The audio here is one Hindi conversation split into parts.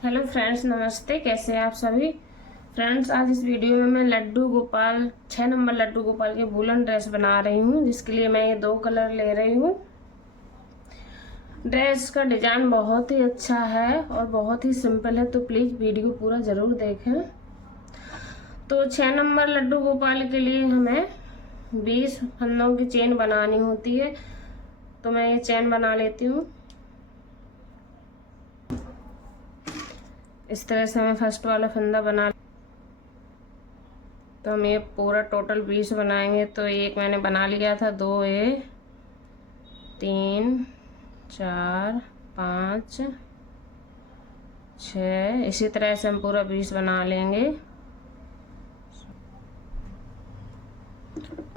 हेलो फ्रेंड्स, नमस्ते। कैसे हैं आप सभी फ्रेंड्स। आज इस वीडियो में मैं लड्डू गोपाल 6 नंबर लड्डू गोपाल के वूलन ड्रेस बना रही हूँ, जिसके लिए मैं ये 2 कलर ले रही हूँ। ड्रेस का डिजाइन बहुत ही अच्छा है और बहुत ही सिंपल है, तो प्लीज वीडियो पूरा जरूर देखें। तो 6 नंबर लड्डू गोपाल के लिए हमें 20 फंदों की चेन बनानी होती है, तो मैं ये चेन बना लेती हूँ। इस तरह से हमें फर्स्ट वाला फंदा बना, तो हम ये पूरा टोटल 20 बनाएंगे। तो एक मैंने बना लिया था, 2 ये 3 4 5 6, इसी तरह से हम पूरा 20 बना लेंगे।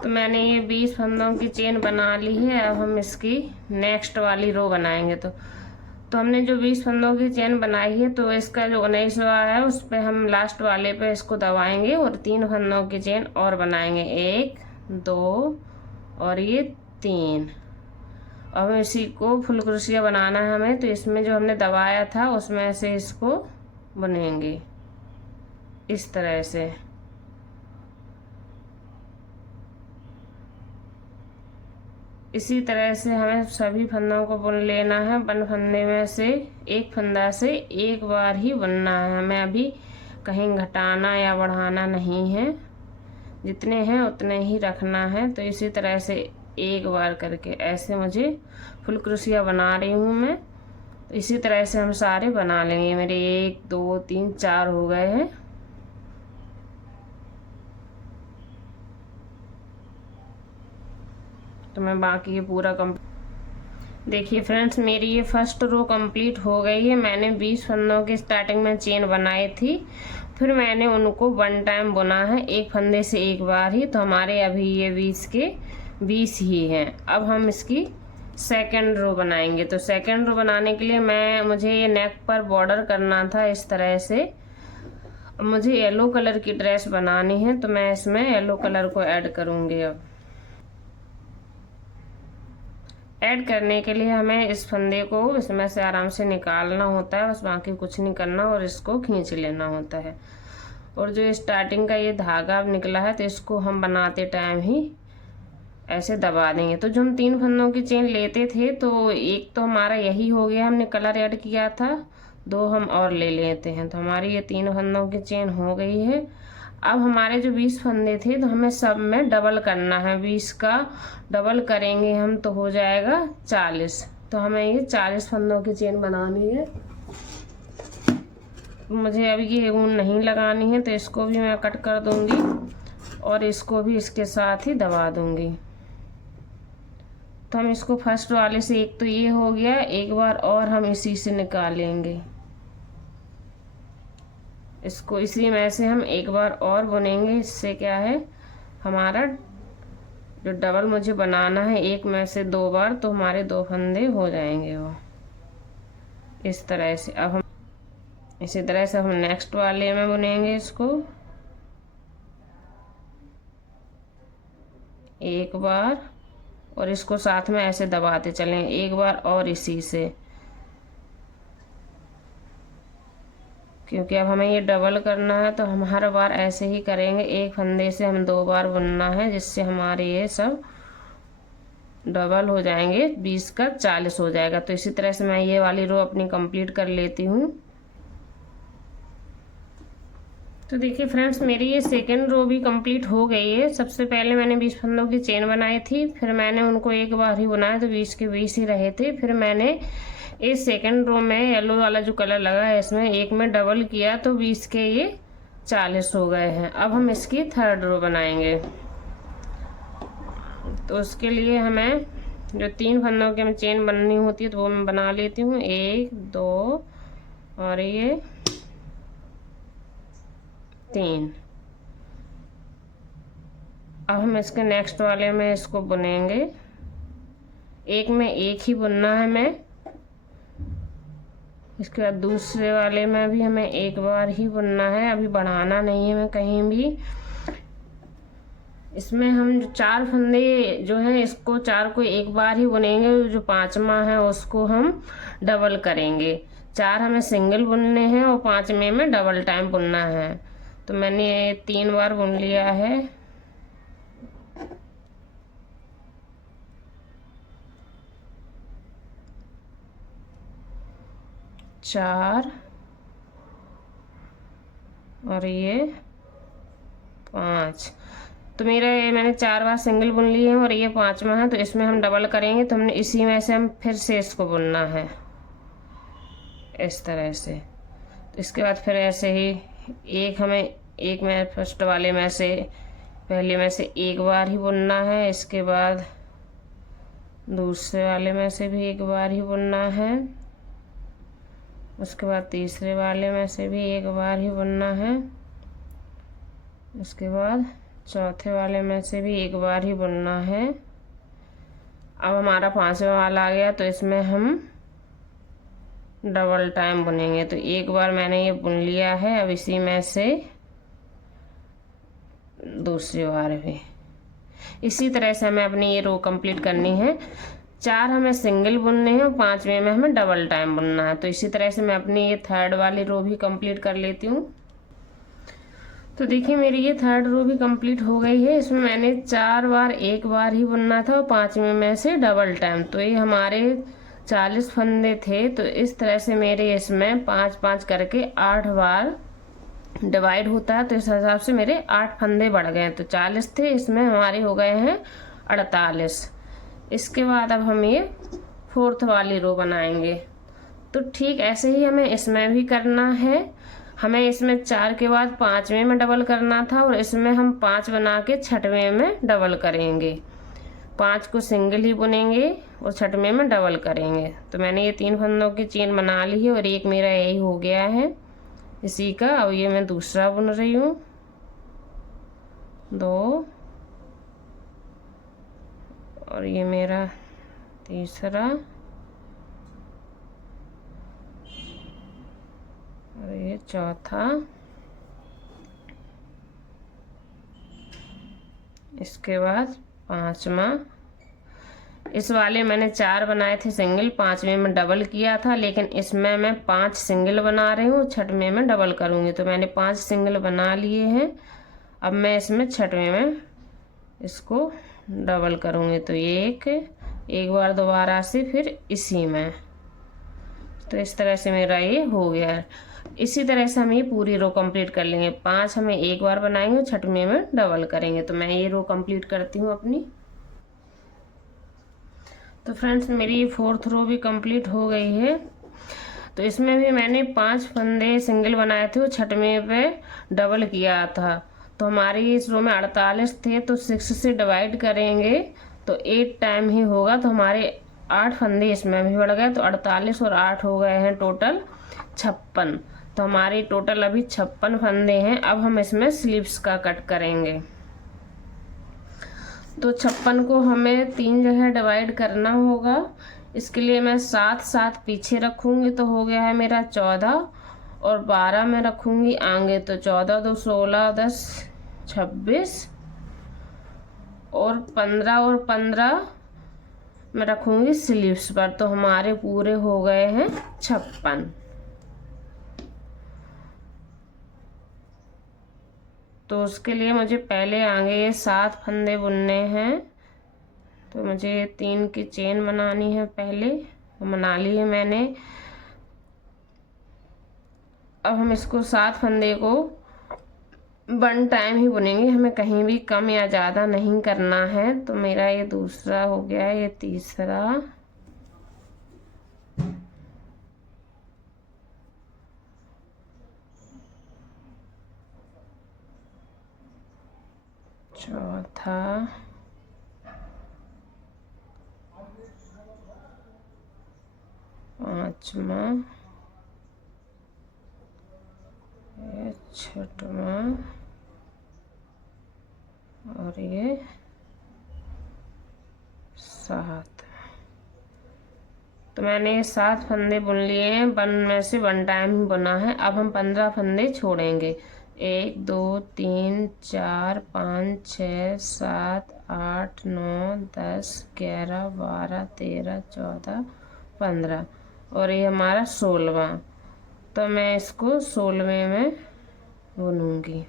तो मैंने ये 20 फंदों की चेन बना ली है। अब हम इसकी नेक्स्ट वाली रो बनाएंगे। तो हमने जो 20 फंदों की चेन बनाई है, तो इसका जो 19वां है उस पे हम लास्ट वाले पे इसको दबाएंगे और 3 फंदों की चेन और बनाएंगे, 1 2 और ये 3। अब इसी को फुल क्रोशिया बनाना है हमें, तो इसमें जो हमने दबाया था उसमें से इसको बुनेंगे इस तरह से। इसी तरह से हमें सभी फंदों को बुन लेना है। बन फंदे में से एक फंदा से एक बार ही बुनना है हमें, अभी कहीं घटाना या बढ़ाना नहीं है, जितने हैं उतने ही रखना है। तो इसी तरह से एक बार करके ऐसे मुझे फुल क्रोशिया बना रही हूँ मैं। तो इसी तरह से हम सारे बना लेंगे। मेरे 1 2 3 4 हो गए हैं। तो मैं बाकी ये पूरा देखिए फ्रेंड्स, मेरी ये फर्स्ट रो कंप्लीट हो गई है। मैंने 20 फंदों की स्टार्टिंग में चेन बनाई थी, फिर मैंने उनको 1 टाइम बुना है, एक फंदे से एक बार ही। तो हमारे अभी ये 20 के 20 ही हैं। अब हम इसकी सेकंड रो बनाएंगे। तो सेकंड रो बनाने के लिए मुझे ये नेक पर बॉर्डर करना था इस तरह से। अब मुझे येलो कलर की ड्रेस बनानी है, तो मैं इसमें येलो कलर को ऐड करूँगी। अब ऐड करने के लिए हमें इस फंदे को इसमें से आराम से निकालना होता है, बस बाकी कुछ नहीं करना, और इसको खींच लेना होता है। और जो स्टार्टिंग का ये धागा अब निकला है, तो इसको हम बनाते टाइम ही ऐसे दबा देंगे। तो जो हम 3 फंदों की चेन लेते थे, तो एक तो हमारा यही हो गया, हमने कलर ऐड किया था, 2 हम और ले लेते हैं। तो हमारी ये 3 फंदों की चेन हो गई है। अब हमारे जो 20 फंदे थे, तो हमें सब में डबल करना है। 20 का डबल करेंगे हम तो हो जाएगा 40। तो हमें ये 40 फंदों की चेन बनानी है। मुझे अब ये ऊन नहीं लगानी है, तो इसको भी मैं कट कर दूंगी और इसको भी इसके साथ ही दबा दूंगी। तो हम इसको फर्स्ट वाले से, एक तो ये हो गया, एक बार और हम इसी से निकालेंगे। इसको इसी में से हम एक बार और बुनेंगे। इससे क्या है, हमारा जो डबल मुझे बनाना है एक में से 2 बार, तो हमारे 2 फंदे हो जाएंगे वो इस तरह से। अब हम इसी तरह से हम नेक्स्ट वाले में बुनेंगे इसको एक बार, और इसको साथ में ऐसे दबाते चलें एक बार और इसी से, क्योंकि अब हमें ये डबल करना है। तो हम हर बार ऐसे ही करेंगे, एक फंदे से हम 2 बार बुनना है, जिससे हमारे ये सब डबल हो जाएंगे, 20 का 40 हो जाएगा। तो इसी तरह से मैं ये वाली रो अपनी कंप्लीट कर लेती हूँ। तो देखिए फ्रेंड्स, मेरी ये सेकंड रो भी कंप्लीट हो गई है। सबसे पहले मैंने 20 फंदों की चेन बनाई थी, फिर मैंने उनको एक बार ही बनाया, तो 20 के 20 ही रहे थे। फिर मैंने इस सेकंड रो में येलो वाला जो कलर लगा है, इसमें एक में डबल किया, तो 20 के ये 40 हो गए हैं। अब हम इसकी थर्ड रो बनाएंगे। तो उसके लिए हमें जो 3 फंदों की चेन बननी होती है, तो वो मैं बना लेती हूँ, 1 2 और ये 3। अब हम इसके नेक्स्ट वाले में इसको बुनेंगे। एक में एक ही बुनना है हमें, इसके बाद दूसरे वाले में भी हमें एक बार ही बुनना है, अभी बढ़ाना नहीं है हमें कहीं भी। इसमें हम जो 4 फंदे जो हैं, इसको 4 को एक बार ही बुनेंगे, जो 5वां है उसको हम डबल करेंगे। 4 हमें सिंगल बुनने हैं और 5वें में डबल टाइम बुनना है। तो मैंने 3 बार बुन लिया है। चार और ये 5। तो मेरा ये मैंने 4 बार सिंगल बुन लिए हैं और ये 5वां है, तो इसमें हम डबल करेंगे। तो हमने इसी में से हम फिर से इसको बुनना है इस तरह से। तो इसके बाद फिर ऐसे ही एक में फर्स्ट वाले में से पहले में से एक बार ही बुनना है। इसके बाद दूसरे वाले में से भी एक बार ही बुनना है। उसके बाद तीसरे वाले में से भी एक बार ही बुनना है। इसके बाद चौथे वाले में से भी एक बार ही बुनना है। अब हमारा 5वां वाला आ गया, तो इसमें हम डबल टाइम बुनेंगे। तो एक बार मैंने ये बुन लिया है। अब इसी में से दूसरी बार भी इसी तरह से हमें अपनी ये रो कंप्लीट करनी है। 4 हमें सिंगल बुनने हैं और 5वें में हमें डबल टाइम बुनना है। तो इसी तरह से मैं अपनी ये 3rd वाली रो भी कंप्लीट कर लेती हूँ। तो देखिए मेरी ये 3rd रो भी कंप्लीट हो गई है। इसमें मैंने 4 बार एक बार ही बुनना था और 5वें में से डबल टाइम। तो ये हमारे 40 फंदे थे। तो इस तरह से मेरे इसमें 5-5 करके 8 बार डिवाइड होता है। तो इस हिसाब से मेरे 8 फंदे बढ़ गए। तो 40 थे, इसमें हमारे हो गए हैं 48। इसके बाद अब हम ये 4th वाली रो बनाएंगे। तो ठीक ऐसे ही हमें इसमें भी करना है। हमें इसमें 4 के बाद 5वें में डबल करना था और इसमें हम 5 बना के 6वें में डबल करेंगे। 5 को सिंगल ही बुनेंगे और 6वें में डबल करेंगे। तो मैंने ये 3 फंदों की चेन बना ली है और एक मेरा यही हो गया है इसी का। अब ये मैं दूसरा बुन रही हूँ। 2 और ये मेरा तीसरा और ये चौथा। इसके बाद 5वां। इस वाले मैंने 4 बनाए थे सिंगल, 5वें में डबल किया था, लेकिन इसमें मैं 5 सिंगल बना रही हूँ, 6वें में डबल करूँगी। तो मैंने 5 सिंगल बना लिए हैं। अब मैं इसमें 6वें में इसको डबल करूँगी। तो एक बार दोबारा से फिर इसी में। तो इस तरह से मेरा ये हो गया। इसी तरह से हम ये पूरी रो कंप्लीट कर लेंगे। 5 हमें एक बार बनाएंगे, 6वें में डबल करेंगे। तो मैं ये रो कंप्लीट करती हूँ अपनी। तो फ्रेंड्स मेरी 4th रो भी कंप्लीट हो गई है। तो इसमें भी मैंने 5 फंदे सिंगल बनाए थे और 6वें पे डबल किया था। तो हमारी इस रो में 48 थे। तो 6 से डिवाइड करेंगे तो 8 टाइम ही होगा। तो हमारे 8 फंदे इसमें भी बढ़ गए। तो 48 और 8 हो गए हैं टोटल 56। तो हमारी टोटल अभी 56 फंदे हैं। अब हम इसमें स्लीव्स का कट करेंगे। तो 56 को हमें 3 जगह डिवाइड करना होगा। इसके लिए मैं 7 पीछे रखूँगी तो हो गया है मेरा 14 और 12 में रखूँगी आगे। तो 14 2 16 10 26 और 15 मैं रखूँगी स्लीव्स पर। तो हमारे पूरे हो गए हैं 56। तो उसके लिए मुझे पहले आगे 7 फंदे बुनने हैं। तो मुझे 3 की चेन बनानी है पहले, बना ली है मैंने। अब हम इसको 7 फंदे को 1 टाइम ही बुनेंगे, हमें कहीं भी कम या ज़्यादा नहीं करना है। तो मेरा ये दूसरा हो गया, ये तीसरा, चौथा, पांचवा, छठवा और ये 7। तो मैंने 7 फंदे बुन लिए हैं। 1 में से 1 टाइम ही बुना है। अब हम 15 फंदे छोड़ेंगे। 1 2 3 4 5 6 7 8 9 10 11 12 13 14 15 और ये हमारा 16वां। तो मैं इसको 16वें में बुनूंगी।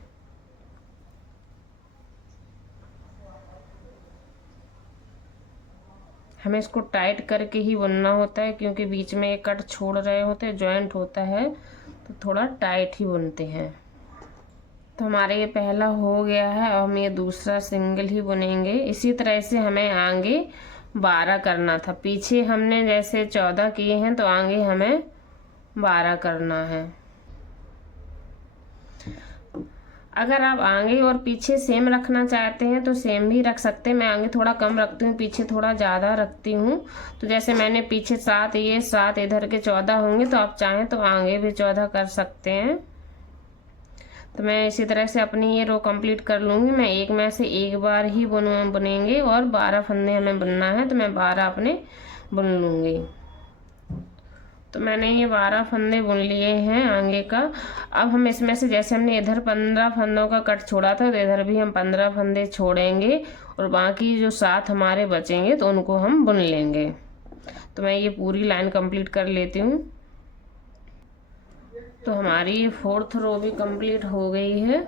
हमें इसको टाइट करके ही बुनना होता है, क्योंकि बीच में एक कट छोड़ रहे होते हैं, जॉइंट होता है, तो थोड़ा टाइट ही बुनते हैं। तो हमारे ये पहला हो गया है। अब हम ये दूसरा सिंगल ही बुनेंगे। इसी तरह से हमें आगे 12 करना था। पीछे हमने जैसे 14 किए हैं, तो आगे हमें 12 करना है। अगर आप आगे और पीछे सेम रखना चाहते हैं तो सेम भी रख सकते हैं। मैं आगे थोड़ा कम रखती हूँ, पीछे थोड़ा ज़्यादा रखती हूँ। तो जैसे मैंने पीछे 7, ये 7, इधर के 14 होंगे, तो आप चाहें तो आगे भी 14 कर सकते हैं। तो मैं इसी तरह से अपनी ये रो कंप्लीट कर लूँगी। मैं एक में से एक बार ही बुनेंगे और 12 फंदे हमें बुनना है, तो मैं 12 अपने बुन लूँगी। तो मैंने ये 12 फंदे बुन लिए हैं आगे का। अब हम इसमें से, जैसे हमने इधर 15 फंदों का कट छोड़ा था, तो इधर भी हम 15 फंदे छोड़ेंगे और बाकी जो 7 हमारे बचेंगे तो उनको हम बुन लेंगे। तो मैं ये पूरी लाइन कंप्लीट कर लेती हूँ। तो हमारी ये 4th रो भी कंप्लीट हो गई है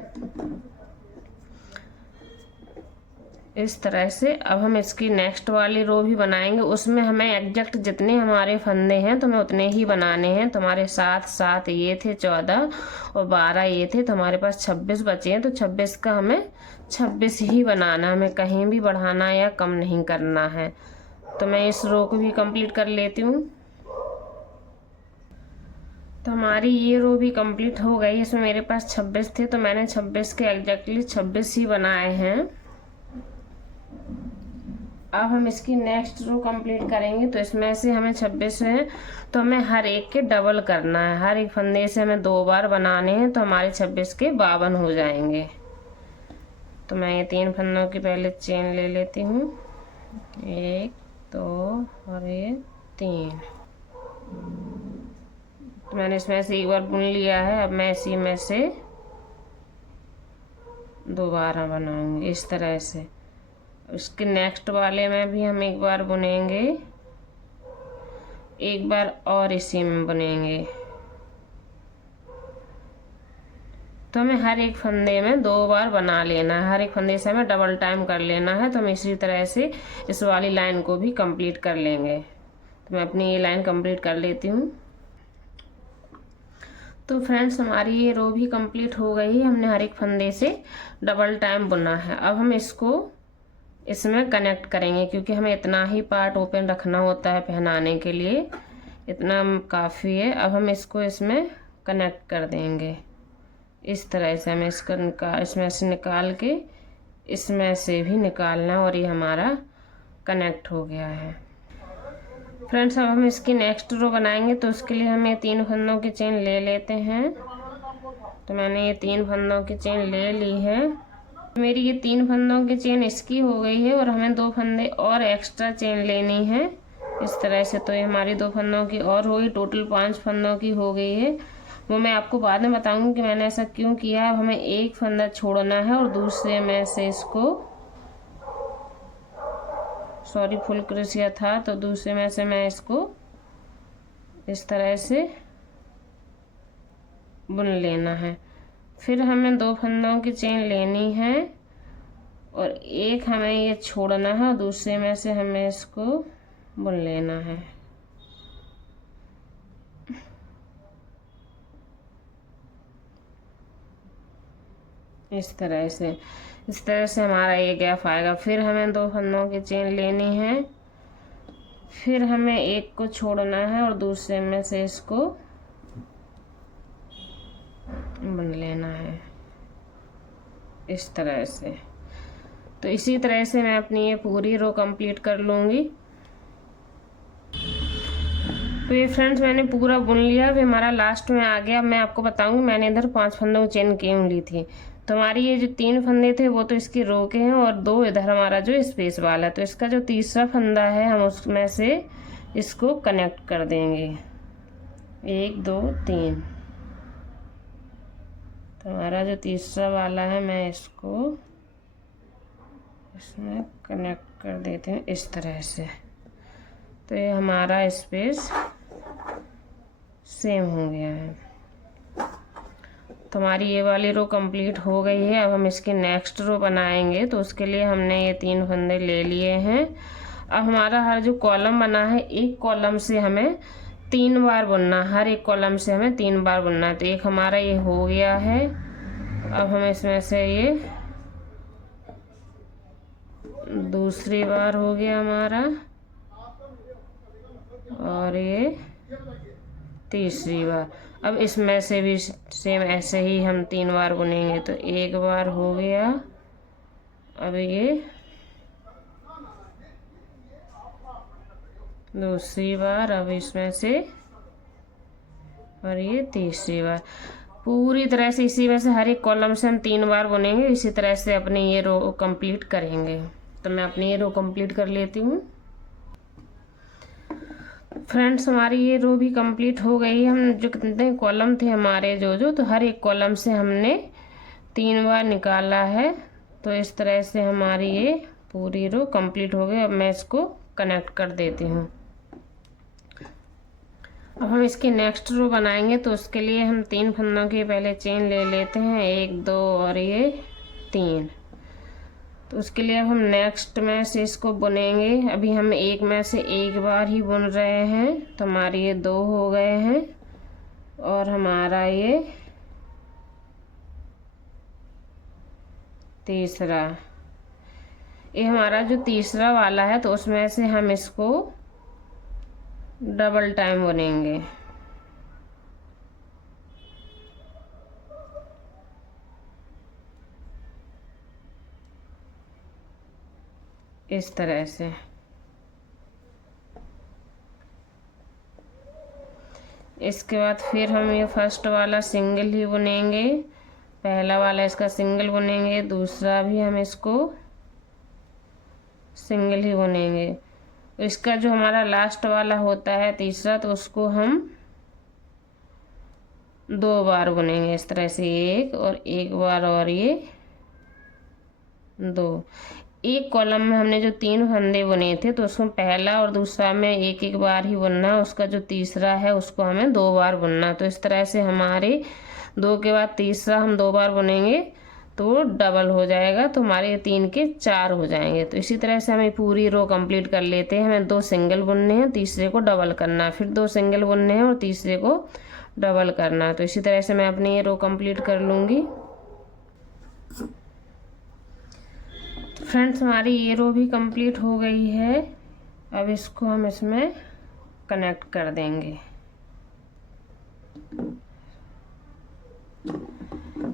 इस तरह से। अब हम इसकी नेक्स्ट वाली रो भी बनाएंगे। उसमें हमें एग्जैक्ट जितने हमारे फंदे हैं तो हमें उतने ही बनाने हैं। तो हमारे 7 ये थे, 14 और 12 ये थे, तो हमारे पास 26 बचे हैं। तो 26 का हमें 26 ही बनाना, हमें कहीं भी बढ़ाना या कम नहीं करना है। तो मैं इस रो को भी कंप्लीट कर लेती हूँ। तो हमारी ये रो भी कंप्लीट हो गई। इसमें मेरे पास 26 थे, तो मैंने 26 के एग्जैक्टली 26 ही बनाए हैं। अब हम इसकी नेक्स्ट रो कंप्लीट करेंगे। तो इसमें से हमें 26 हैं, तो हमें हर एक के डबल करना है। हर एक फंदे से हमें 2 बार बनाने हैं, तो हमारे 26 के 52 हो जाएंगे। तो मैं ये 3 फंदों की पहले चेन ले लेती हूँ, 1 2 और ये 3। तो मैंने इसमें से एक बार बुन लिया है। अब मैं इसी में से दोबारा बनाऊंगी इस तरह से। उसके नेक्स्ट वाले में भी हम एक बार बुनेंगे, एक बार और इसी में बुनेंगे। तो हमें हर एक फंदे में 2 बार बना लेना है। हर एक फंदे से हमें डबल टाइम कर लेना है। तो हम इसी तरह से इस वाली लाइन को भी कंप्लीट कर लेंगे। तो मैं अपनी ये लाइन कंप्लीट कर लेती हूँ। तो फ्रेंड्स, हमारी ये रो भी कंप्लीट हो गई। हमने हर एक फंदे से डबल टाइम बुना है। अब हम इसको इसमें कनेक्ट करेंगे, क्योंकि हमें इतना ही पार्ट ओपन रखना होता है पहनाने के लिए, इतना काफ़ी है। अब हम इसको इसमें कनेक्ट कर देंगे इस तरह से। हमें इसमें से निकाल के इसमें से भी निकालना, और ये हमारा कनेक्ट हो गया है। फ्रेंड्स, अब हम इसकी नेक्स्ट रो बनाएंगे। तो उसके लिए हमें 3 फंदों की चेन ले लेते हैं। तो मैंने ये 3 फंदों की चेन ले ली है। मेरी ये 3 फंदों की चेन इसकी हो गई है, और हमें 2 फंदे और एक्स्ट्रा चेन लेनी है इस तरह से। तो ये हमारी 2 फंदों की और हो गई, टोटल 5 फंदों की हो गई है। वो मैं आपको बाद में बताऊंगी कि मैंने ऐसा क्यों किया है। अब हमें एक फंदा छोड़ना है और दूसरे में से इसको, सॉरी फुल क्रोशिया था, तो दूसरे में से मैं इसको इस तरह से बुन लेना है। फिर हमें 2 फंदों की चेन लेनी है और एक हमें ये छोड़ना है और दूसरे में से हमें इसको बुन लेना है। इस तरह से हमारा ये गैप आएगा। फिर हमें 2 फंदों की चेन लेनी है, फिर हमें एक को छोड़ना है और दूसरे में से इसको बुन लेना है इस तरह से। तो इसी तरह से मैं अपनी ये पूरी रो कंप्लीट कर लूँगी। तो ये फ्रेंड्स, मैंने पूरा बुन लिया। अभी हमारा लास्ट में आ गया। मैं आपको बताऊंगी मैंने इधर 5 फंदों की चेन क्यों ली थी। तो हमारी ये जो 3 फंदे थे वो तो इसकी रो के हैं, और 2 इधर हमारा जो स्पेस वाला है। तो इसका जो तीसरा फंदा है हम उसमें से इसको कनेक्ट कर देंगे, 1 2 3। तो हमारा जो तीसरा वाला है मैं इसको इसमें कनेक्ट कर देते हैं इस तरह से। तो ये हमारा स्पेस सेम हो गया है। तो हमारी ये वाली रो कंप्लीट हो गई है। अब हम इसकी नेक्स्ट रो बनाएंगे, तो उसके लिए हमने ये 3 फंदे ले लिए हैं। अब हमारा हर जो कॉलम बना है, एक कॉलम से हमें 3 बार बुनना, हर एक कॉलम से हमें 3 बार बुनना है। तो एक हमारा ये हो गया है। अब हम इसमें से ये दूसरी बार हो गया हमारा, और ये तीसरी बार। अब इसमें से भी सेम ऐसे ही हम 3 बार बुनेंगे। तो एक बार हो गया, अब ये दूसरी बार, अब इसमें से, और ये तीसरी बार। पूरी तरह से इसी में से हर एक कॉलम से हम 3 बार बुनेंगे। इसी तरह से अपनी ये रो कंप्लीट करेंगे। तो मैं अपनी ये रो कंप्लीट कर लेती हूँ। फ्रेंड्स, हमारी ये रो भी कंप्लीट हो गई। हम जो कितने कॉलम थे हमारे जो तो हर एक कॉलम से हमने 3 बार निकाला है। तो इस तरह से हमारी ये पूरी रो कंप्लीट हो गई। अब मैं इसको कनेक्ट कर देती हूँ। अब हम इसकी नेक्स्ट रो बनाएंगे, तो उसके लिए हम 3 फंदों की पहले चेन ले लेते हैं, 1 2 और ये 3। तो उसके लिए अब हम नेक्स्ट में से इसको बुनेंगे। अभी हम एक में से एक बार ही बुन रहे हैं। तो हमारे ये 2 हो गए हैं, और हमारा ये तीसरा, ये हमारा जो तीसरा वाला है, तो उसमें से हम इसको डबल टाइम बुनेंगे। इस तरह से। इसके बाद फिर हम ये फर्स्ट वाला सिंगल ही बुनेंगे। पहला वाला इसका सिंगल बुनेंगे, दूसरा भी हम इसको सिंगल ही बुनेंगे। इसका जो हमारा लास्ट वाला होता है तीसरा, तो उसको हम 2 बार बुनेंगे। इस तरह से एक और एक बार, और ये 2। एक कॉलम में हमने जो 3 फंदे बुने थे, तो उसको पहला और दूसरा में एक एक बार ही बुनना है। उसका जो तीसरा है उसको हमें 2 बार बुनना। तो इस तरह से हमारे 2 के बाद तीसरा हम 2 बार बुनेंगे, तो डबल हो जाएगा। तो हमारे 3 के 4 हो जाएंगे। तो इसी तरह से हमें पूरी रो कंप्लीट कर लेते हैं। हमें 2 सिंगल बुनने हैं, तीसरे को डबल करना है, फिर 2 सिंगल बुनने हैं और तीसरे को डबल करना। तो इसी तरह से मैं अपनी ये रो कंप्लीट कर लूँगी। फ्रेंड्स, हमारी ये रो भी कंप्लीट हो गई है। अब इसको हम इसमें कनेक्ट कर देंगे।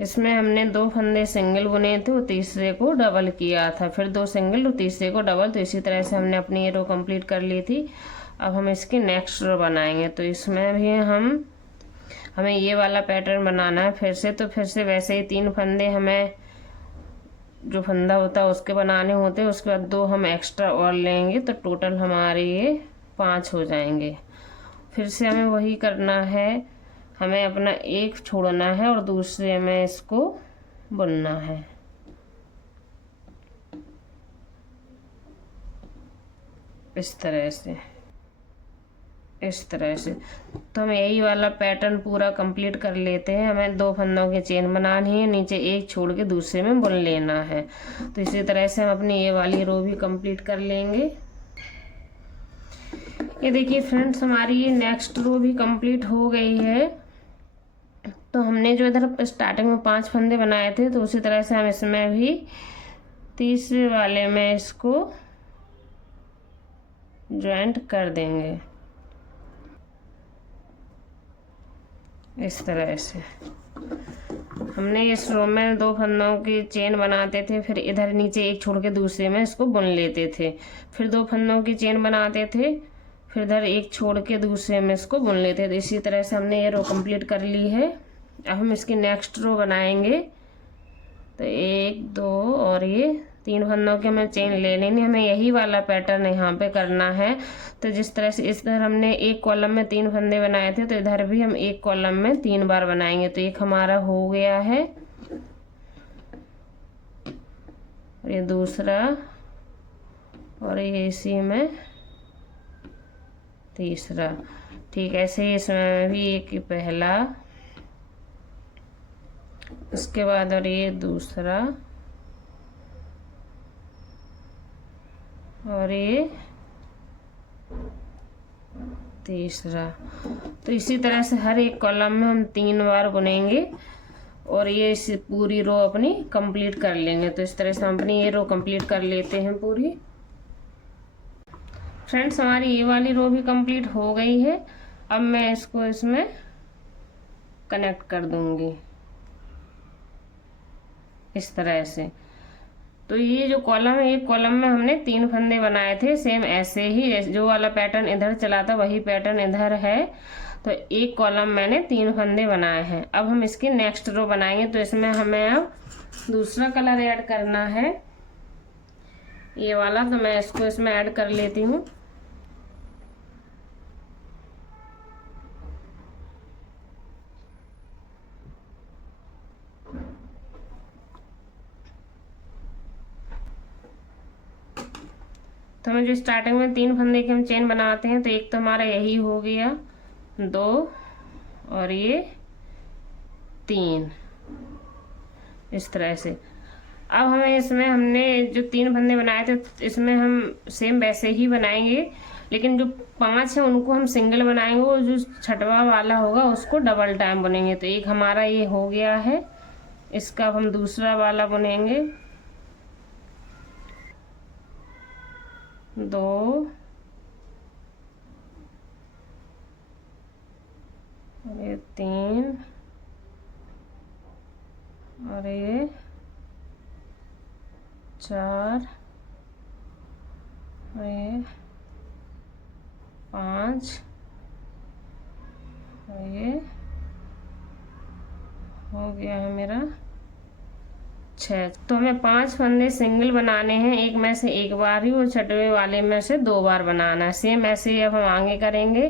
इसमें हमने 2 फंदे सिंगल बुने थे, वो तीसरे को डबल किया था, फिर 2 सिंगल और तीसरे को डबल। तो इसी तरह से हमने अपनी ये रो कंप्लीट कर ली थी। अब हम इसकी नेक्स्ट रो बनाएंगे। तो इसमें भी हमें ये वाला पैटर्न बनाना है फिर से। तो फिर से वैसे ही 3 फंदे हमें जो फंदा होता है उसके बनाने होते हैं। उसके बाद 2 हम एक्स्ट्रा और लेंगे, तो टोटल हमारे ये 5 हो जाएंगे। फिर से हमें वही करना है, हमें अपना एक छोड़ना है और दूसरे में इसको बुनना है। इस तरह से, इस तरह से। तो हम यही वाला पैटर्न पूरा कंप्लीट कर लेते हैं। हमें 2 फंदों की चेन बनानी है, नीचे एक छोड़ के दूसरे में बुन लेना है। तो इसी तरह से हम अपनी ये वाली रो भी कंप्लीट कर लेंगे। ये देखिए फ्रेंड्स, हमारी ये नेक्स्ट रो भी कंप्लीट हो गई है। तो हमने जो इधर स्टार्टिंग में 5 फंदे बनाए थे, तो उसी तरह से हम इसमें भी तीसरे वाले में इसको ज्वाइंट कर देंगे। इस तरह से हमने इस रो में 2 फंदों की चेन बनाते थे, फिर इधर नीचे एक छोड़ के दूसरे में इसको बुन लेते थे, फिर 2 फंदों की चेन बनाते थे, फिर इधर एक छोड़ के दूसरे में इसको बुन लेते थे। इसी तरह से हमने ये रो कंप्लीट कर ली है। अब हम इसकी नेक्स्ट रो बनाएंगे। तो 1 2 और ये 3 फंदों के हमें चेन ले लेनी। हमें यही वाला पैटर्न यहाँ पे करना है। तो जिस तरह से इधर हमने एक कॉलम में 3 फंदे बनाए थे, तो इधर भी हम एक कॉलम में 3 बार बनाएंगे। तो एक हमारा हो गया है, और ये दूसरा, और ये इसी में तीसरा। ठीक ऐसे ही इसमें भी एक पहला, उसके बाद और ये दूसरा, और ये तीसरा। तो इसी तरह से हर एक कॉलम में हम 3 बार बुनेंगे और ये इस पूरी रो अपनी कंप्लीट कर लेंगे। तो इस तरह से हम अपनी ये रो कंप्लीट कर लेते हैं पूरी। फ्रेंड्स, हमारी ये वाली रो भी कंप्लीट हो गई है। अब मैं इसको इसमें कनेक्ट कर दूंगी इस तरह से। तो ये जो कॉलम है, एक कॉलम में हमने 3 फंदे बनाए थे, सेम ऐसे ही जो वाला पैटर्न इधर चला था वही पैटर्न इधर है। तो एक कॉलम मैंने 3 फंदे बनाए हैं। अब हम इसकी नेक्स्ट रो बनाएंगे। तो इसमें हमें अब दूसरा कलर ऐड करना है, ये वाला। तो मैं इसको इसमें ऐड कर लेती हूँ। तो हमें जो स्टार्टिंग में 3 फंदे के हम चेन बनाते हैं, तो एक तो हमारा यही हो गया, 2 और ये 3, इस तरह से। अब हमें इसमें हमने जो 3 फंदे बनाए थे इसमें हम सेम वैसे ही बनाएंगे, लेकिन जो 5 है उनको हम सिंगल बनाएंगे और जो छठवां वाला होगा उसको डबल टाइम बुनेंगे। तो एक हमारा ये हो गया है, इसका अब हम दूसरा वाला बुनेंगे, 2 और ये 3 और ये 4 और ये 5 और ये हो गया है मेरा 6। तो हमें 5 फंदे सिंगल बनाने हैं, एक में से एक बार ही और छठवें वाले में से 2 बार बनाना है। सेम ऐसे ही अब हम आगे करेंगे।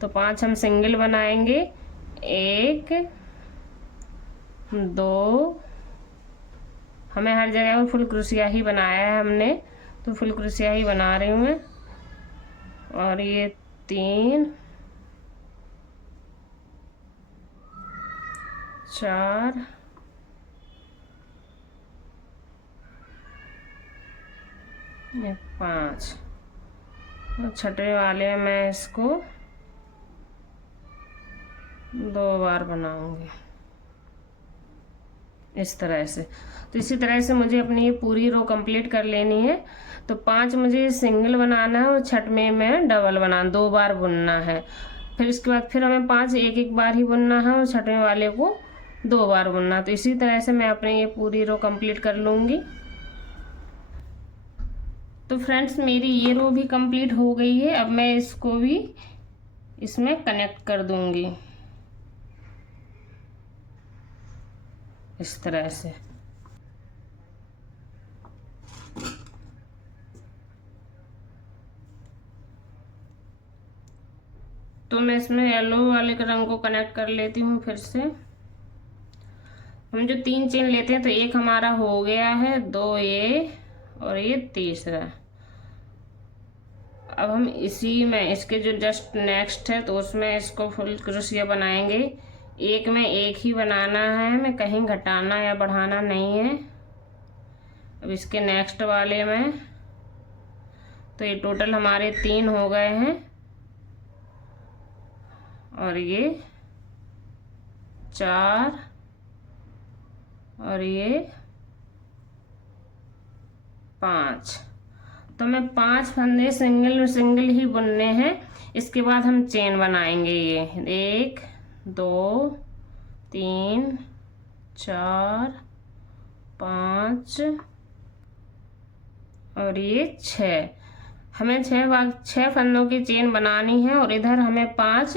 तो 5 हम सिंगल बनाएंगे, 1 2, हमें हर जगह पर फुल क्रोशिया ही बनाया है हमने, तो फुल क्रोशिया ही बना रही हूँ मैं। और ये 3 4 ये 5, और छठे वाले मैं इसको 2 बार बनाऊंगी इस तरह से। तो इसी तरह से मुझे अपनी ये पूरी रो कंप्लीट कर लेनी है। तो 5 मुझे सिंगल बनाना है और छठवें में डबल बनाना, 2 बार बुनना है। फिर इसके बाद फिर हमें 5 एक एक बार ही बुनना है और छठवें वाले को 2 बार बुनना। तो इसी तरह से मैं अपनी ये पूरी रो कंप्लीट कर लूँगी। तो फ्रेंड्स, मेरी ये रो भी कंप्लीट हो गई है। अब मैं इसको भी इसमें कनेक्ट कर दूंगी इस तरह से। तो मैं इसमें येलो वाले रंग को कनेक्ट कर लेती हूँ फिर से। हम जो 3 चेन लेते हैं, तो एक हमारा हो गया है, 2 ये और ये तीसरा। अब हम इसी में इसके जो जस्ट नेक्स्ट है तो उसमें इसको फुल क्रोशिया बनाएंगे। एक में एक ही बनाना है, हमें कहीं घटाना या बढ़ाना नहीं है। अब इसके नेक्स्ट वाले में तो ये टोटल हमारे 3 हो गए हैं और ये 4 और ये 5। तो हमें 5 फंदे सिंगल ही बुनने हैं। इसके बाद हम चेन बनाएंगे। ये 1 2 3 4 5 और ये 6। हमें 6 फंदों की चेन बनानी है और इधर हमें 5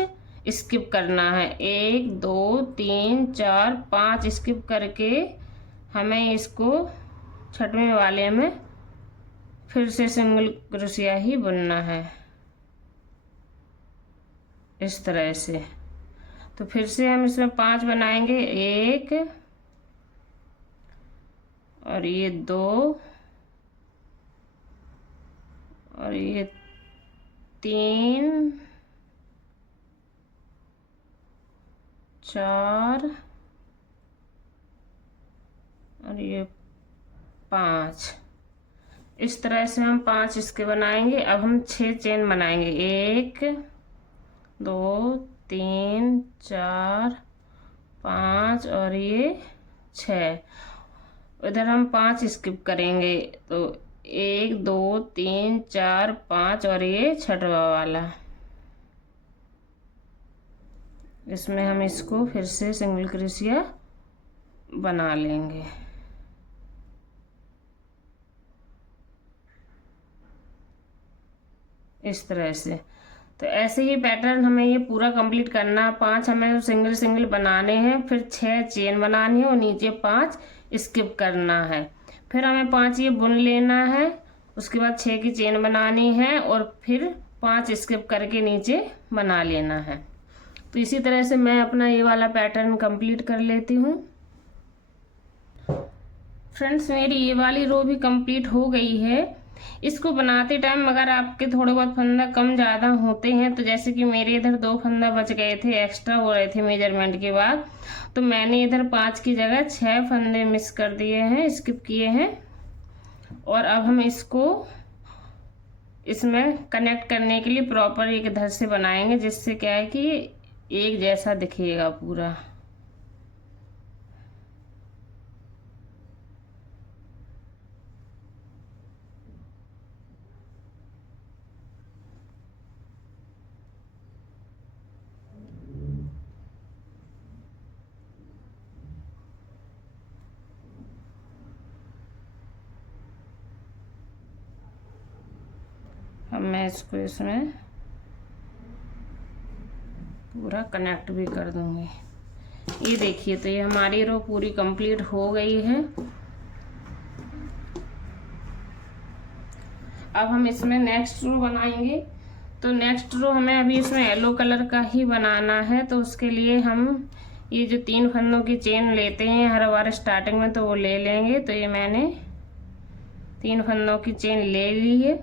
स्किप करना है। 1 2 3 4 5 स्किप करके हमें इसको छठवें वाले में फिर से सिंगल क्रोशिया ही बुनना है इस तरह से। तो फिर से हम इसमें 5 बनाएंगे, 1 और ये 2 और ये 3 4 और ये 5। इस तरह से हम 5 इसके बनाएंगे। अब हम 6 चेन बनाएंगे। 1 2 3 4 5 और ये 6। इधर हम 5 स्किप करेंगे, तो 1 2 3 4 5 और ये 6वां वाला। इसमें हम इसको फिर से सिंगल क्रोशिया बना लेंगे। इस तरह से। तो ऐसे ही पैटर्न हमें ये पूरा कंप्लीट करना है। 5 हमें सिंगल सिंगल बनाने हैं, फिर 6 चेन बनानी है और नीचे 5 स्किप करना है। फिर हमें 5 ये बुन लेना है, उसके बाद 6 की चेन बनानी है और फिर 5 स्किप करके नीचे बना लेना है। तो इसी तरह से मैं अपना ये वाला पैटर्न कंप्लीट कर लेती हूँ। फ्रेंड्स, मेरी ये वाली रो भी कंप्लीट हो गई है। इसको बनाते टाइम अगर आपके थोड़े बहुत फंदा कम ज़्यादा होते हैं, तो जैसे कि मेरे इधर 2 फंदा बच गए थे, एक्स्ट्रा हो रहे थे मेजरमेंट के बाद, तो मैंने इधर 5 की जगह 6 फंदे मिस कर दिए हैं, स्किप किए हैं। और अब हम इसको इसमें कनेक्ट करने के लिए प्रॉपर एक इधर से बनाएंगे, जिससे क्या है कि एक जैसा दिखेगा पूरा। अब मैं इसको इसमें पूरा कनेक्ट भी कर दूंगी। ये देखिए, तो ये हमारी रो पूरी कंप्लीट हो गई है। अब हम इसमें नेक्स्ट रो बनाएंगे। तो नेक्स्ट रो हमें अभी इसमें येलो कलर का ही बनाना है। तो उसके लिए हम ये जो 3 फंदों की चेन लेते हैं हर बार स्टार्टिंग में, तो वो ले लेंगे। तो ये मैंने 3 फंदों की चेन ले ली है।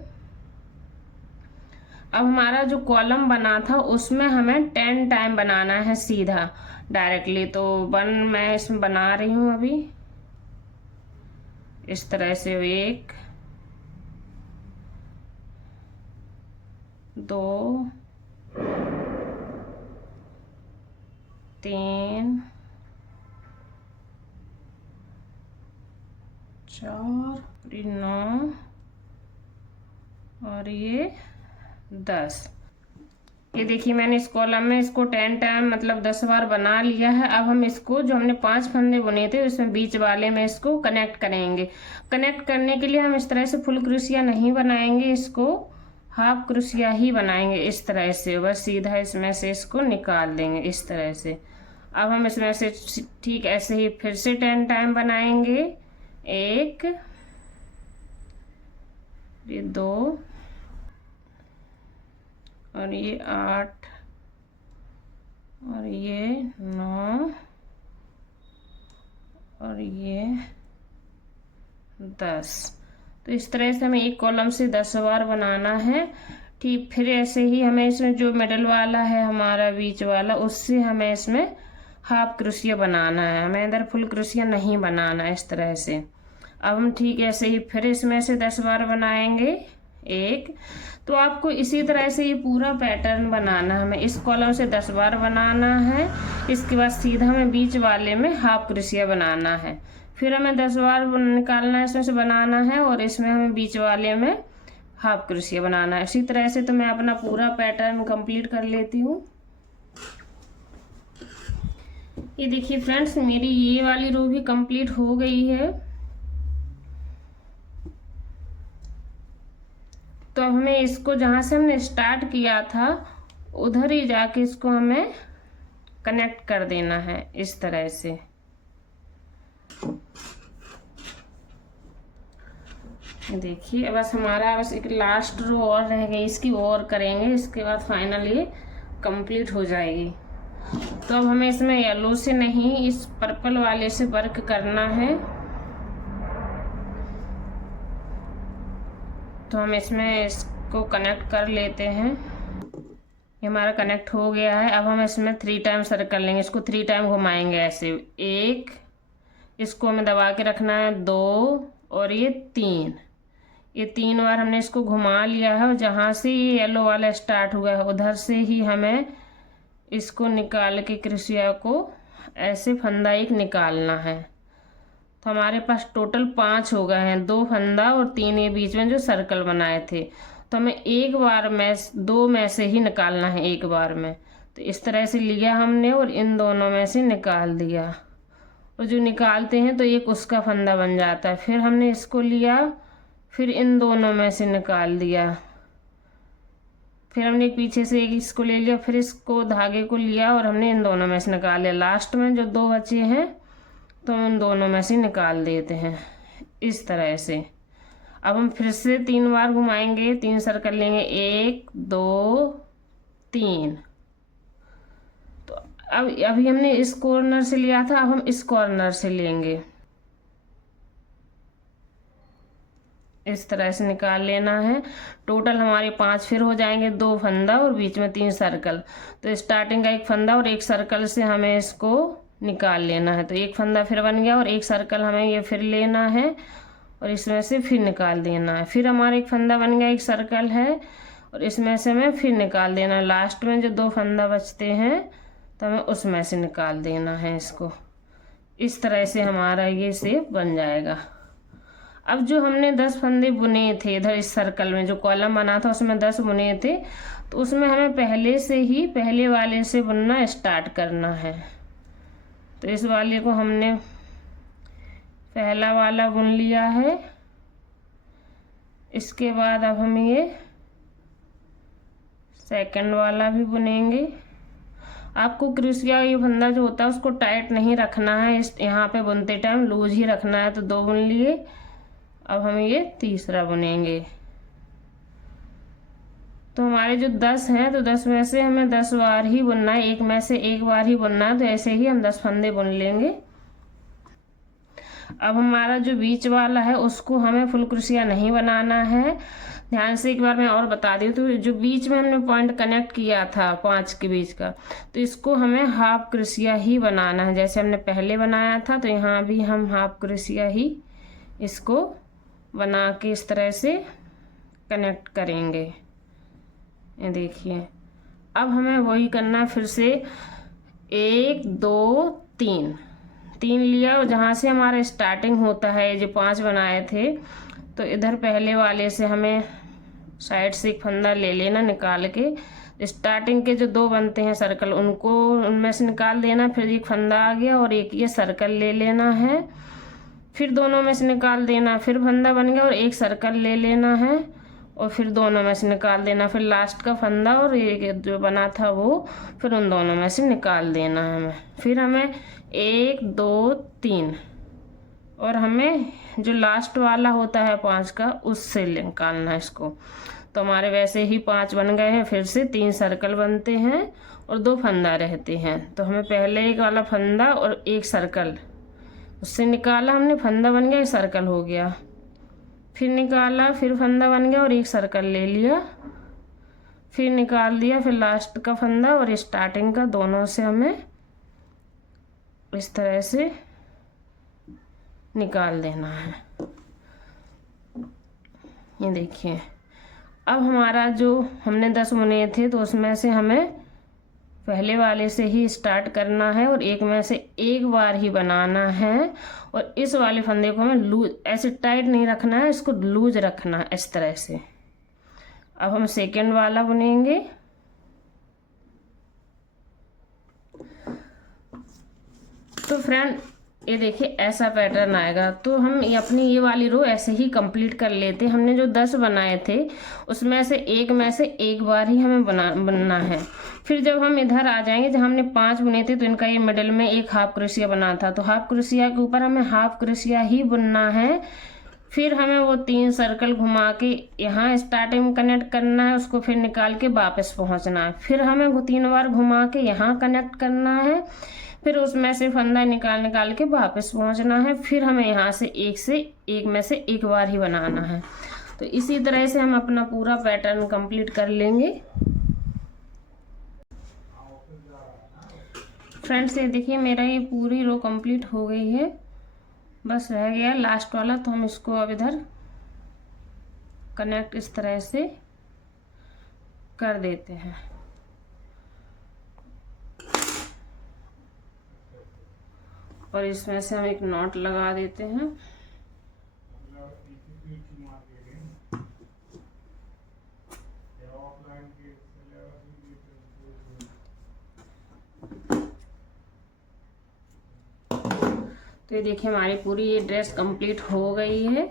अब हमारा जो कॉलम बना था उसमें हमें 10 टाइम बनाना है सीधा डायरेक्टली। तो 1 मैं इसमें बना रही हूँ अभी इस तरह से। 1 2 3 4 9 और ये 10। ये देखिए, मैंने इस कॉलम में इसको 10 टाइम मतलब 10 बार बना लिया है। अब हम इसको जो हमने 5 फंदे बुने थे उसमें बीच वाले में इसको कनेक्ट करेंगे। कनेक्ट करने के लिए हम इस तरह से फुल क्रोशिया नहीं बनाएंगे, इसको हाफ क्रोशिया ही बनाएंगे इस तरह से। बस सीधा इसमें से इसको निकाल देंगे इस तरह से। अब हम इसमें से ठीक ऐसे ही फिर से 10 टाइम बनाएंगे। 1 ये 2 और ये 8 और ये 9 और ये 10। तो इस तरह से हमें एक कॉलम से 10 बार बनाना है। ठीक फिर ऐसे ही हमें इसमें जो मिडल वाला है हमारा बीच वाला, उससे हमें इसमें हाफ क्रोशिया बनाना है। हमें इधर फुल क्रोशिया नहीं बनाना है इस तरह से। अब हम ठीक ऐसे ही फिर इसमें से 10 बार बनाएंगे। 1 तो आपको इसी तरह से ये पूरा पैटर्न बनाना है। हमें इस कॉलम से 10 बार बनाना है। इसके बाद सीधा हमें बीच वाले में हाफ क्रोशिया बनाना है। फिर हमें 10 बार निकालना है, इसमें से बनाना है और इसमें हमें बीच वाले में हाफ क्रोशिया बनाना है। इसी तरह से तो मैं अपना पूरा पैटर्न कंप्लीट कर लेती हूँ। ये देखिए फ्रेंड्स, मेरी ये वाली रो भी कंप्लीट हो गई है। तो अब हमें इसको जहाँ से हमने स्टार्ट किया था उधर ही जाके इसको हमें कनेक्ट कर देना है इस तरह से। देखिए बस हमारा बस एक लास्ट रो और रह गई, इसकी और करेंगे, इसके बाद फाइनल ये कंप्लीट हो जाएगी। तो अब हमें इसमें येलो से नहीं, इस पर्पल वाले से वर्क करना है। तो हम इसमें इसको कनेक्ट कर लेते हैं। हमारा कनेक्ट हो गया है। अब हम इसमें 3 टाइम सर्कल लेंगे, इसको 3 टाइम घुमाएंगे ऐसे। 1, इसको हमें दबा के रखना है, 2 और ये 3। ये 3 बार हमने इसको घुमा लिया है और जहाँ से ये येलो वाला स्टार्ट हुआ है उधर से ही हमें इसको निकाल के कृषिया को ऐसे फंदा एक निकालना है। तो हमारे पास टोटल 5 हो गए हैं, 2 फंदा और 3 ये बीच में जो सर्कल बनाए थे। तो हमें एक बार में 2 में से ही निकालना है, एक बार में। तो इस तरह से लिया हमने और इन दोनों में से निकाल दिया। और जो निकालते हैं तो एक उसका फंदा बन जाता है। फिर हमने इसको लिया, फिर इन दोनों में से निकाल दिया। फिर हमने पीछे से एक इसको ले लिया, फिर इसको धागे को लिया और हमने इन दोनों में से निकाल लिया। लास्ट में जो 2 बचे हैं तो उन दोनों में से निकाल देते हैं इस तरह से। अब हम फिर से 3 बार घुमाएंगे, 3 सर्कल लेंगे, 1, 2, 3। तो अब अभी हमने इस कॉर्नर से लिया था, अब हम इस कॉर्नर से लेंगे। इस तरह से निकाल लेना है। टोटल हमारे 5 फिर हो जाएंगे, 2 फंदा और बीच में 3 सर्कल। तो स्टार्टिंग का एक फंदा और एक सर्कल से हमें इसको निकाल लेना है। तो एक फंदा फिर बन गया और एक सर्कल हमें ये फिर लेना है और इसमें से फिर निकाल देना है। फिर हमारा एक फंदा बन गया, एक सर्कल है और इसमें से हमें फिर निकाल देना है। लास्ट में जो 2 फंदा बचते हैं तो हमें उसमें से निकाल देना है इसको। इस तरह से हमारा ये शेप बन जाएगा। अब जो हमने 10 फंदे बुने थे इधर इस सर्कल में, जो कॉलम बना था उसमें 10 बुने थे, तो उसमें हमें पहले से ही पहले वाले से बुनना स्टार्ट करना है। तो इस वाले को हमने पहला वाला बुन लिया है। इसके बाद अब हम ये सेकंड वाला भी बुनेंगे। आपको क्रोशिया ये फंदा जो होता है उसको टाइट नहीं रखना है, इस यहाँ पे बुनते टाइम लूज ही रखना है। तो 2 बुन लिए। अब हम ये तीसरा बुनेंगे। तो हमारे जो 10 हैं तो 10 में से हमें 10 बार ही बुनना है, एक में से एक बार ही बुनना है। तो ऐसे ही हम 10 फंदे बुन लेंगे। अब हमारा जो बीच वाला है उसको हमें फुल क्रोशिया नहीं बनाना है। ध्यान से एक बार मैं और बता दी, तो जो बीच में हमने पॉइंट कनेक्ट किया था 5 के बीच का, तो इसको हमें हाफ क्रोशिया ही बनाना है। जैसे हमने पहले बनाया था तो यहाँ भी हम हाफ क्रोशिया ही इसको बना के इस तरह से कनेक्ट करेंगे। ये देखिए, अब हमें वही करना है। फिर से 1, 2, 3 लिया और जहाँ से हमारा स्टार्टिंग होता है, जो 5 बनाए थे, तो इधर पहले वाले से हमें साइड से एक फंदा ले लेना निकाल के। स्टार्टिंग के जो 2 बनते हैं सर्कल उनको उनमें से निकाल देना। फिर एक फंदा आ गया और एक ये सर्कल ले लेना है, फिर दोनों में से निकाल देना। फिर फंदा बन गया और एक सर्कल ले लेना है और फिर दोनों में से निकाल देना। फिर लास्ट का फंदा और ये जो बना था वो फिर उन दोनों में से निकाल देना है हमें। फिर हमें 1, 2, 3 और हमें जो लास्ट वाला होता है 5 का उससे निकालना है इसको। तो हमारे वैसे ही 5 बन गए हैं। फिर से 3 सर्कल बनते हैं और 2 फंदा रहते हैं। तो हमें पहले एक वाला फंदा और एक सर्कल उससे निकाला हमने, फंदा बन गया, एक सर्कल हो गया। फिर निकाला, फिर फंदा बन गया और एक सर्कल ले लिया, फिर निकाल दिया। फिर लास्ट का फंदा और स्टार्टिंग का दोनों से हमें इस तरह से निकाल देना है। ये देखिए, अब हमारा जो हमने 10 बुने थे तो उसमें से हमें पहले वाले से ही स्टार्ट करना है और एक में से एक बार ही बनाना है। और इस वाले फंदे को हमें लूज, ऐसे टाइट नहीं रखना है, इसको लूज रखना है इस तरह से। अब हम सेकंड वाला बुनेंगे। तो फ्रेंड ये देखिए ऐसा पैटर्न आएगा। तो हम अपनी ये वाली रो ऐसे ही कंप्लीट कर लेते। हमने जो 10 बनाए थे उसमें से एक में से एक बार ही हमें बनना है। फिर जब हम इधर आ जाएंगे, जब हमने 5 बुने थे तो इनका ये मिडिल में एक हाफ क्रोशिया बना था, तो हाफ क्रोशिया के ऊपर हमें हाफ क्रोशिया ही बुनना है। फिर हमें वो 3 सर्कल घुमा के यहाँ स्टार्टिंग में कनेक्ट करना है, उसको फिर निकाल के वापस पहुँचना है। फिर हमें वो 3 बार घुमा के यहाँ कनेक्ट करना है, फिर उसमें से फंदा निकाल के वापस पहुंचना है। फिर हमें यहाँ से एक में से एक बार ही बनाना है। तो इसी तरह से हम अपना पूरा पैटर्न कंप्लीट कर लेंगे। फ्रेंड्स ये देखिए मेरा ये पूरी रो कंप्लीट हो गई है, बस रह गया लास्ट वाला। तो हम इसको अब इधर कनेक्ट इस तरह से कर देते हैं। और इसमें से हम एक नॉट लगा देते हैं। तो ये देखिए हमारी पूरी ये ड्रेस कंप्लीट हो गई है।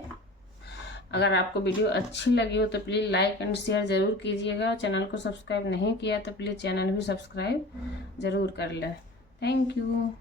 अगर आपको वीडियो अच्छी लगी हो तो प्लीज़ लाइक एंड शेयर ज़रूर कीजिएगा। चैनल को सब्सक्राइब नहीं किया तो प्लीज़ चैनल भी सब्सक्राइब ज़रूर कर लें। Thank you.